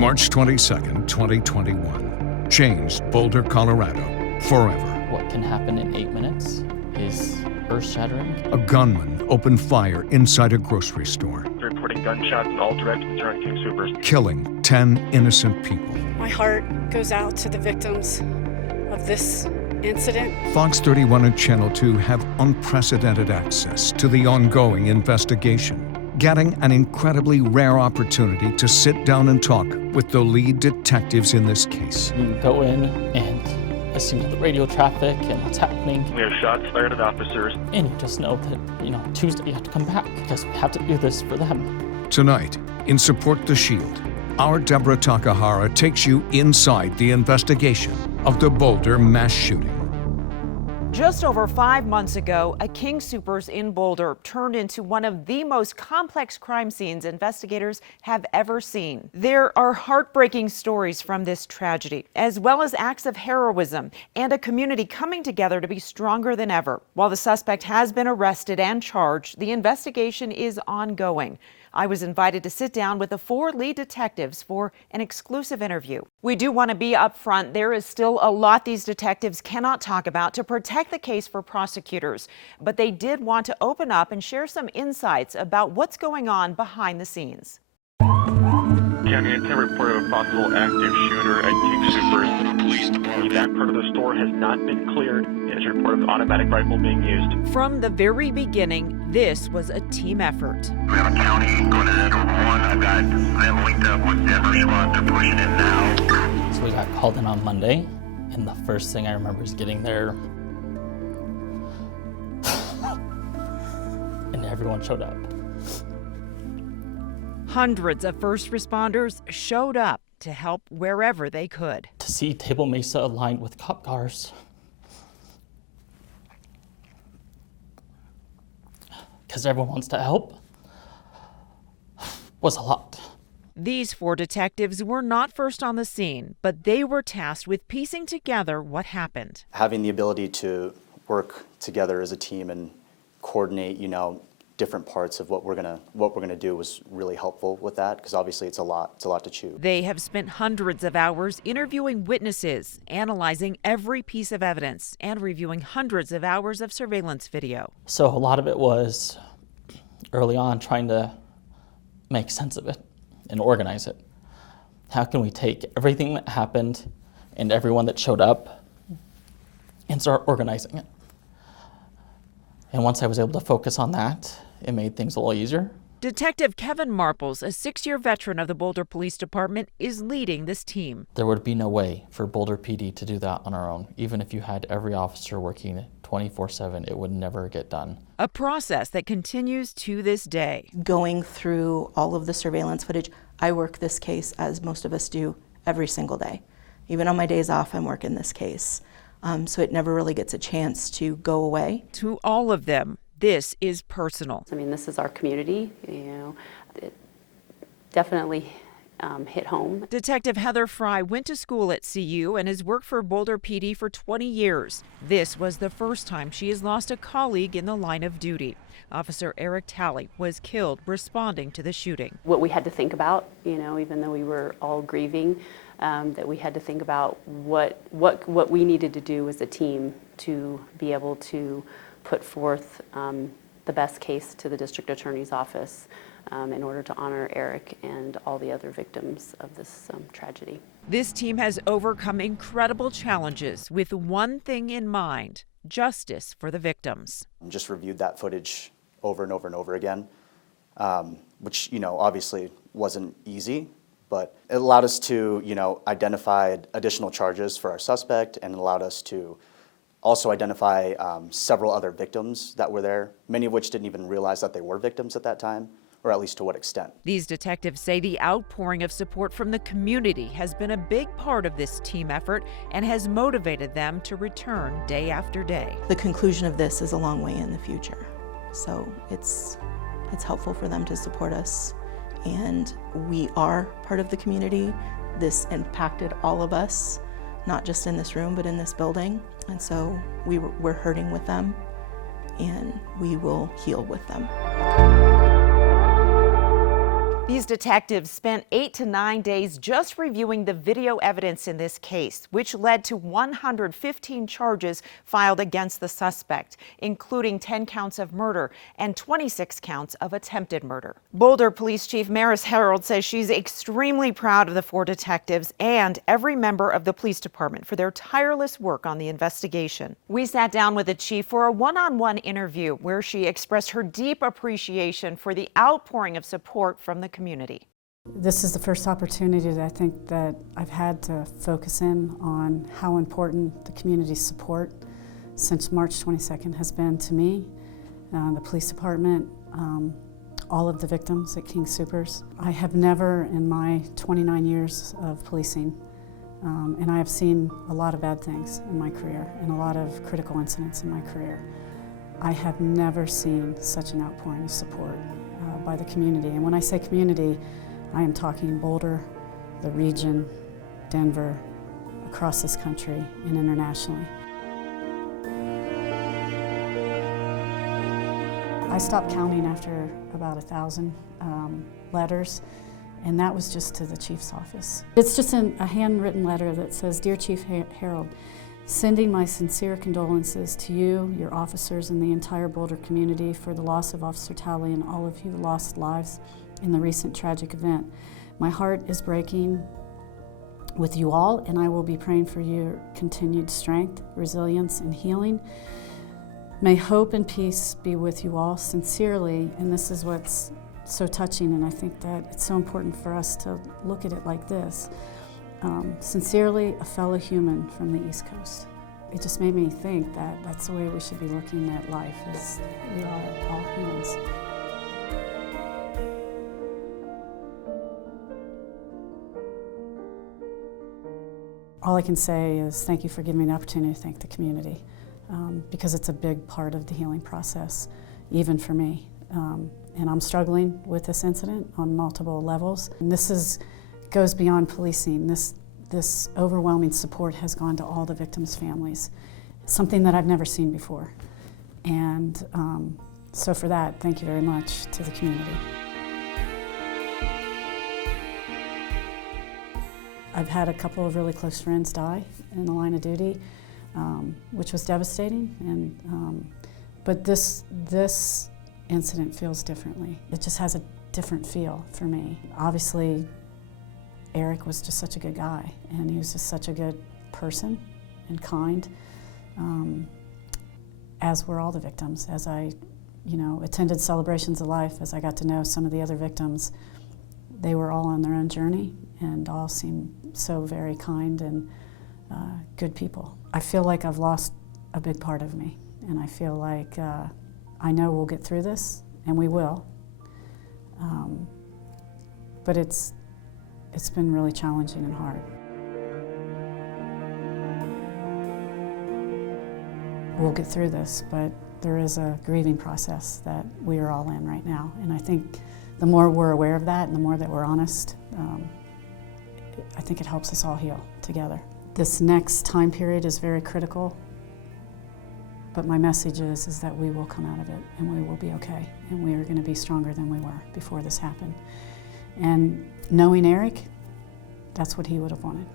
March 22nd, 2021. Changed Boulder, Colorado forever. What can happen in 8 minutes is earth-shattering. A gunman opened fire inside a grocery store, Reporting gunshots in all directions around King Soopers. killing 10 innocent people. My heart goes out to the victims of this incident. FOX31 and Channel 2 have unprecedented access to the ongoing investigation, getting an incredibly rare opportunity to sit down and talk with the lead detectives in this case. You go in and listen to the radio traffic and what's happening. We have shots fired at officers. And you just know that, Tuesday you have to come back because we have to do this for them. Tonight, in Support the Shield, our Deborah Takahara takes you inside the investigation of the Boulder mass shooting. Just over 5 months ago, a King Soopers in Boulder turned into one of the most complex crime scenes investigators have ever seen. There are heartbreaking stories from this tragedy, as well as acts of heroism and a community coming together to be stronger than ever. While the suspect has been arrested and charged, the investigation is ongoing. I was invited to sit down with the 4 lead detectives for an exclusive interview. We do want to be upfront. There is still a lot these detectives cannot talk about to protect the case for prosecutors, but they did want to open up and share some insights about what's going on behind the scenes. County intent report of a possible active shooter at King Soopers. The back part of the store has not been cleared, and it's a report of an automatic rifle being used. From the very beginning, this was a team effort. We have a county going to enter 1. I've got them linked up with Denver squad. They're pushing in now. So we got called in on Monday, and the first thing I remember is getting there and everyone showed up. Hundreds of first responders showed up to help wherever they could. To see Table Mesa aligned with cop cars, because everyone wants to help, was a lot. These 4 detectives were not first on the scene, but they were tasked with piecing together what happened. Having the ability to work together as a team and coordinate, different parts of what we're gonna do was really helpful with that, because obviously it's a lot to chew. They have spent hundreds of hours interviewing witnesses, analyzing every piece of evidence, and reviewing hundreds of hours of surveillance video. So a lot of it was early on trying to make sense of it and organize it. How can we take everything that happened and everyone that showed up and start organizing it? And once I was able to focus on that, it made things a little easier. Detective Kevin Marples, a 6-year veteran of the Boulder Police Department, is leading this team. There would be no way for Boulder PD to do that on our own. Even if you had every officer working 24/7, it would never get done. A process that continues to this day. Going through all of the surveillance footage, I work this case, as most of us do, every single day. Even on my days off, I'm working this case. So it never really gets a chance to go away. To all of them, this is personal. I mean, this is our community, it definitely hit home. Detective Heather Fry went to school at CU and has worked for Boulder PD for 20 years. This was the first time she has lost a colleague in the line of duty. Officer Eric Talley was killed responding to the shooting. What we had to think about, even though we were all grieving, that we had to think about what we needed to do as a team to be able to put forth the best case to the district attorney's office in order to honor Eric and all the other victims of this tragedy. This team has overcome incredible challenges with one thing in mind: justice for the victims. Just reviewed that footage over and over and over again, which, obviously wasn't easy, but it allowed us to, identify additional charges for our suspect, and allowed us to also identify several other victims that were there, many of which didn't even realize that they were victims at that time, or at least to what extent. These detectives say the outpouring of support from the community has been a big part of this team effort and has motivated them to return day after day. The conclusion of this is a long way in the future. So it's helpful for them to support us. And we are part of the community. This impacted all of us, not just in this room, but in this building. And so we're hurting with them, and we will heal with them. These detectives spent 8 to 9 days just reviewing the video evidence in this case, which led to 115 charges filed against the suspect, including 10 counts of murder and 26 counts of attempted murder. Boulder Police Chief Maris Harold says she's extremely proud of the 4 detectives and every member of the police department for their tireless work on the investigation. We sat down with the chief for a one-on-one interview where she expressed her deep appreciation for the outpouring of support from the community. This is the first opportunity that I think that I've had to focus in on how important the community's support since March 22nd has been to me, the police department, all of the victims at King Soopers. I have never in my 29 years of policing, and I have seen a lot of bad things in my career and a lot of critical incidents in my career. I have never seen such an outpouring of support by the community. And when I say community, I am talking Boulder, the region, Denver, across this country and internationally. I stopped counting after about 1,000 letters, and that was just to the chief's office. It's just a handwritten letter that says, "Dear Chief Harold, sending my sincere condolences to you, your officers, and the entire Boulder community for the loss of Officer Talley and all of you lost lives in the recent tragic event. My heart is breaking with you all, and I will be praying for your continued strength, resilience, and healing. May hope and peace be with you all. Sincerely," and this is what's so touching, and I think that it's so important for us to look at it like this. Sincerely, a fellow human from the East Coast. It just made me think that that's the way we should be looking at life, is we are all humans. All I can say is thank you for giving me the opportunity to thank the community, because it's a big part of the healing process, even for me. And I'm struggling with this incident on multiple levels. And this goes beyond policing. This overwhelming support has gone to all the victims' families, something that I've never seen before. And so for that, thank you very much to the community. I've had a couple of really close friends die in the line of duty, which was devastating. And but this incident feels differently. It just has a different feel for me. Obviously, Eric was just such a good guy, and he was just such a good person and kind, as were all the victims. As I, attended celebrations of life, as I got to know some of the other victims, they were all on their own journey and all seemed so very kind and good people. I feel like I've lost a big part of me, and I feel like I know we'll get through this, and we will. But it's been really challenging and hard. We'll get through this, but there is a grieving process that we are all in right now. And I think the more we're aware of that and the more that we're honest, I think it helps us all heal together. This next time period is very critical, but my message is that we will come out of it and we will be okay, and we are going to be stronger than we were before this happened. And knowing Eric, that's what he would have wanted.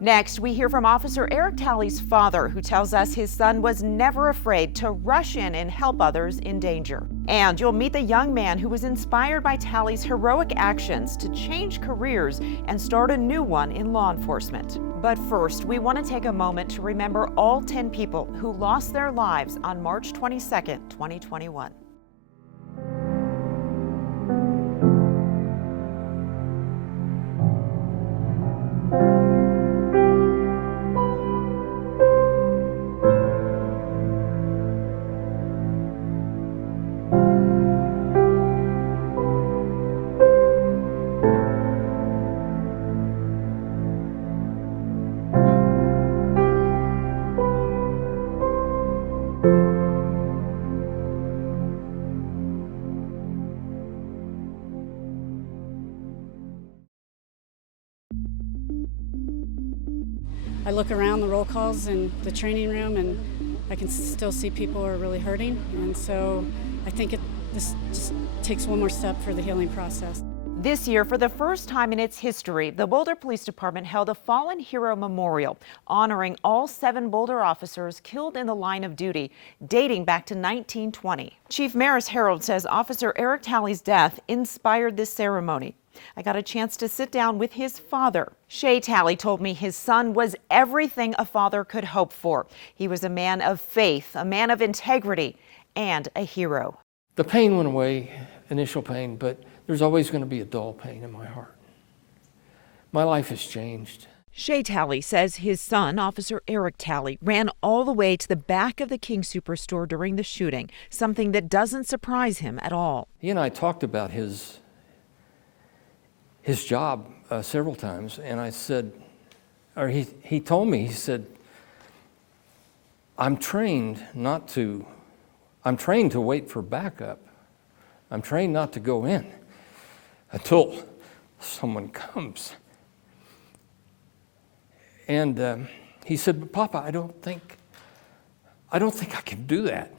Next, we hear from Officer Eric Talley's father, who tells us his son was never afraid to rush in and help others in danger. And you'll meet the young man who was inspired by Talley's heroic actions to change careers and start a new one in law enforcement. But first, we want to take a moment to remember all 10 people who lost their lives on March 22nd, 2021. I look around the roll calls in the training room, and I can still see people are really hurting. And so I think this just takes one more step for the healing process. This year, for the first time in its history, the Boulder Police Department held a fallen hero memorial, honoring all 7 Boulder officers killed in the line of duty, dating back to 1920. Chief Maris Harold says Officer Eric Talley's death inspired this ceremony. I got a chance to sit down with his father. Shay Talley told me his son was everything a father could hope for. He was a man of faith, a man of integrity, and a hero. The pain went away, initial pain, but there's always going to be a dull pain in my heart. My life has changed. Shay Talley says his son, Officer Eric Talley, ran all the way to the back of the King Soopers store during the shooting, something that doesn't surprise him at all. He and I talked about his job several times, and I said, or he told me, he said, I'm trained to wait for backup. I'm trained not to go in until someone comes. And he said, but Papa, I don't think I can do that.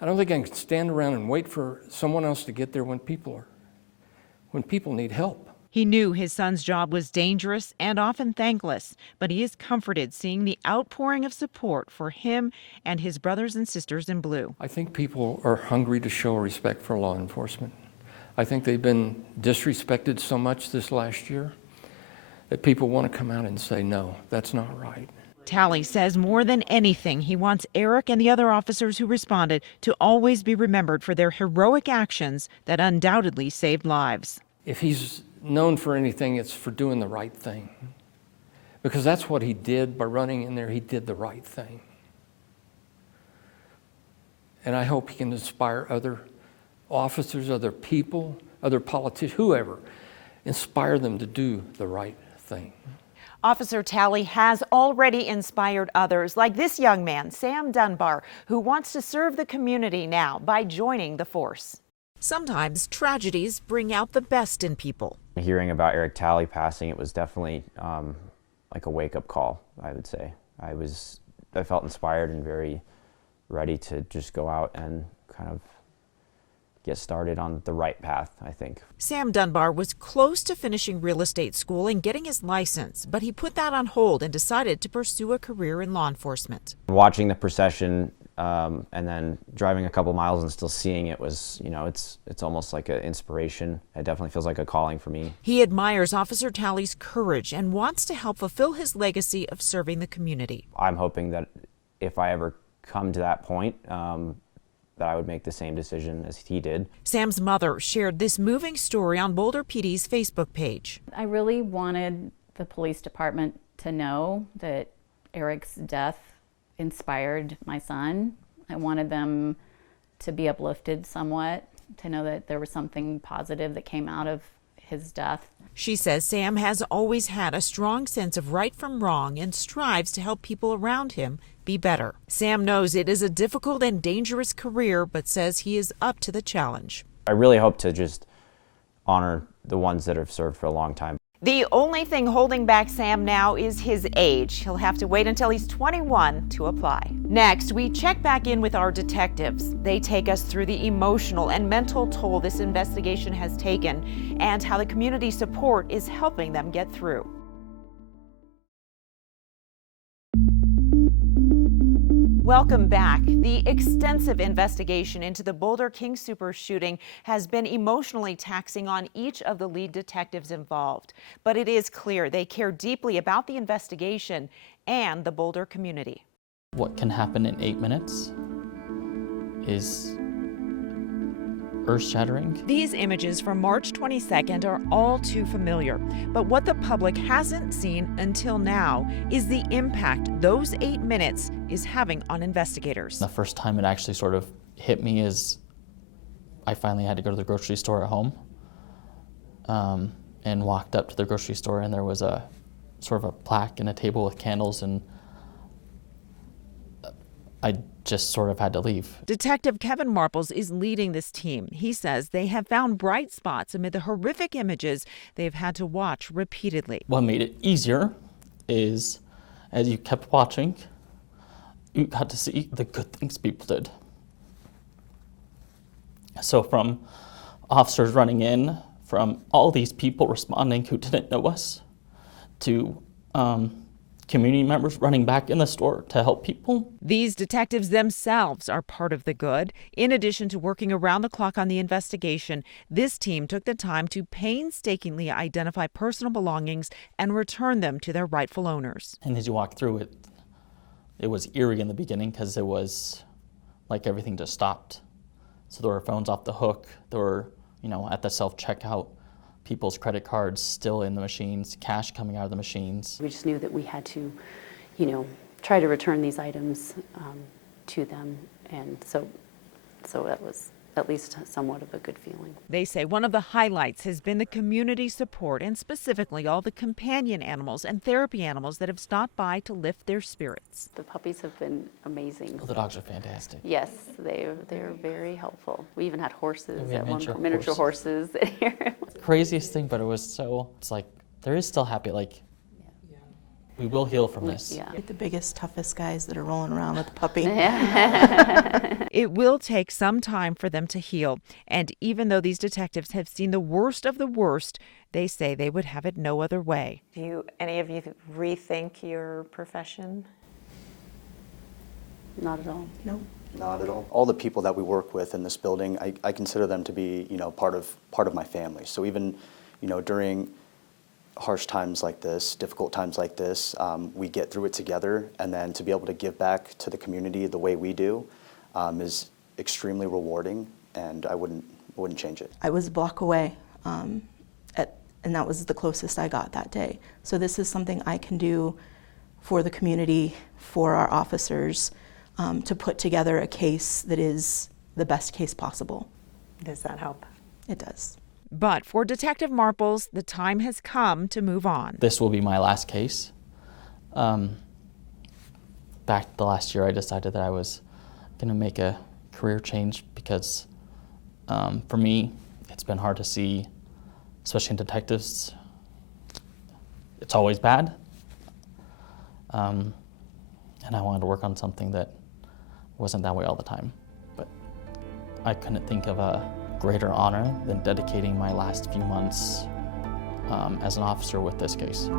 I don't think I can stand around and wait for someone else to get there when people need help. He knew his son's job was dangerous and often thankless, but he is comforted seeing the outpouring of support for him and his brothers and sisters in blue. I think people are hungry to show respect for law enforcement. I think they've been disrespected so much this last year that people want to come out and say, no, that's not right. Talley says more than anything, he wants Eric and the other officers who responded to always be remembered for their heroic actions that undoubtedly saved lives. If he's known for anything, it's for doing the right thing. Because that's what he did by running in there. He did the right thing. And I hope he can inspire other officers, other people, other politicians, whoever, inspire them to do the right thing. Officer Talley has already inspired others, like this young man, Sam Dunbar, who wants to serve the community now by joining the force. Sometimes tragedies bring out the best in people. Hearing about Eric Talley passing, it was definitely like a wake-up call, I would say. I felt inspired and very ready to just go out and kind of get started on the right path, I think. Sam Dunbar was close to finishing real estate school and getting his license, but he put that on hold and decided to pursue a career in law enforcement. Watching the procession and then driving a couple miles and still seeing it was, it's almost like an inspiration. It definitely feels like a calling for me. He admires Officer Talley's courage and wants to help fulfill his legacy of serving the community. I'm hoping that if I ever come to that point, that I would make the same decision as he did. Sam's mother shared this moving story on Boulder PD's Facebook page. I really wanted the police department to know that Eric's death inspired my son. I wanted them to be uplifted somewhat, to know that there was something positive that came out of his death. She says Sam has always had a strong sense of right from wrong and strives to help people around him be better. Sam knows it is a difficult and dangerous career, but says he is up to the challenge. I really hope to just honor the ones that have served for a long time. The only thing holding back Sam now is his age. He'll have to wait until he's 21 to apply. Next, we check back in with our detectives. They take us through the emotional and mental toll this investigation has taken and how the community support is helping them get through. Welcome back. The extensive investigation into the Boulder King Soopers shooting has been emotionally taxing on each of the lead detectives involved. But it is clear they care deeply about the investigation and the Boulder community. What can happen in 8 minutes is earth-shattering. These images from March 22nd are all too familiar, but what the public hasn't seen until now is the impact those 8 minutes is having on investigators. The first time it actually sort of hit me is I finally had to go to the grocery store at home and walked up to the grocery store, and there was a sort of a plaque and a table with candles, and I just sort of had to leave. Detective Kevin Marples is leading this team. He says they have found bright spots amid the horrific images they've had to watch repeatedly. What made it easier is, as you kept watching, you got to see the good things people did. So from officers running in, from all these people responding who didn't know us to community members running back in the store to help people. These detectives themselves are part of the good. In addition to working around the clock on the investigation, this team took the time to painstakingly identify personal belongings and return them to their rightful owners. And as you walk through it, it was eerie in the beginning because it was like everything just stopped. So there were phones off the hook, there were, at the self-checkout, people's credit cards still in the machines, cash coming out of the machines. We just knew that we had to, try to return these items to them, and so that was at least somewhat of a good feeling. They say one of the highlights has been the community support, and specifically all the companion animals and therapy animals that have stopped by to lift their spirits. The puppies have been amazing. Oh, the dogs are fantastic. Yes, they're very helpful. We even had horses at one point, miniature horses here. Craziest thing, but it's like there is still happy, we will heal from this. Yeah. The biggest, toughest guys that are rolling around with the puppy. It will take some time for them to heal, and even though these detectives have seen the worst of the worst, they say they would have it no other way. Do any of you rethink your profession? Not at all. No. Not at all. All the people that we work with in this building, I consider them to be, part of my family. So even, during harsh times like this, difficult times like this, we get through it together, and then to be able to give back to the community the way we do is extremely rewarding, and I wouldn't change it. I was a block away, and that was the closest I got that day. So this is something I can do for the community, for our officers, to put together a case that is the best case possible. Does that help? It does. But for Detective Marples, the time has come to move on. This will be my last case. Back the last year, I decided that I was going to make a career change because for me, it's been hard to see, especially in detectives, it's always bad. And I wanted to work on something that wasn't that way all the time. But I couldn't think of a greater honor than dedicating my last few months as an officer with this case.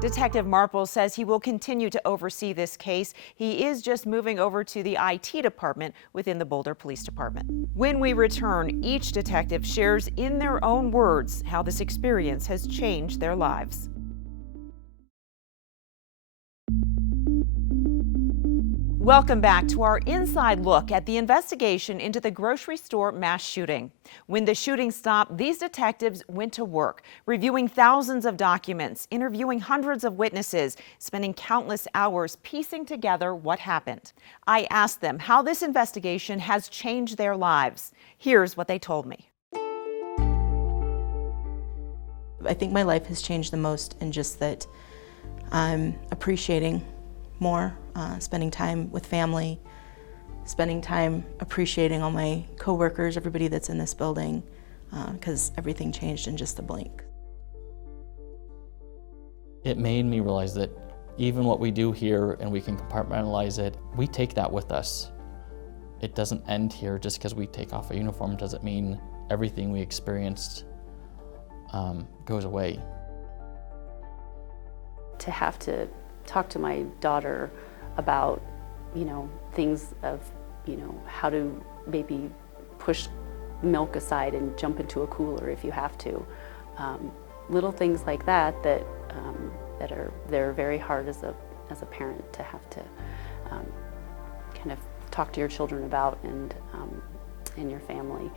Detective Marples says he will continue to oversee this case. He is just moving over to the IT department within the Boulder Police Department. When we return, each detective shares in their own words how this experience has changed their lives. Welcome back to our inside look at the investigation into the grocery store mass shooting. When the shooting stopped, these detectives went to work, reviewing thousands of documents, interviewing hundreds of witnesses, spending countless hours piecing together what happened. I asked them how this investigation has changed their lives. Here's what they told me. I think my life has changed the most in just that I'm appreciating more, spending time with family, spending time appreciating all my coworkers, everybody that's in this building, because everything changed in just a blink. It made me realize that even what we do here and we can compartmentalize it, we take that with us. It doesn't end here just because we take off a uniform. Doesn't mean everything we experienced goes away. To have to talk to my daughter about, things of, how to maybe push milk aside and jump into a cooler if you have to. Little things like that they're very hard as a parent to have to kind of talk to your children about and in your family.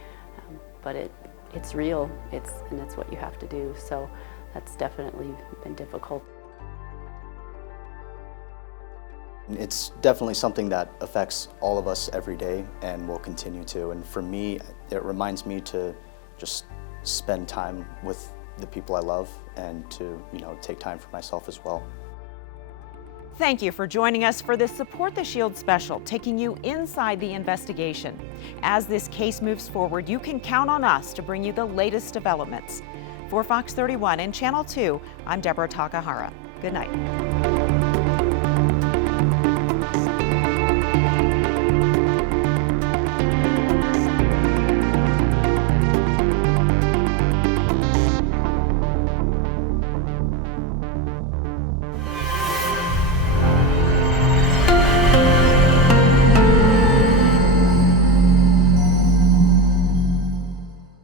But it's real, and it's what you have to do. So that's definitely been difficult. It's definitely something that affects all of us every day and will continue to. And for me, it reminds me to just spend time with the people I love and to, take time for myself as well. Thank you for joining us for this Support the Shield special, taking you inside the investigation. As this case moves forward, you can count on us to bring you the latest developments. For FOX31 and Channel 2, I'm Deborah Takahara. Good night.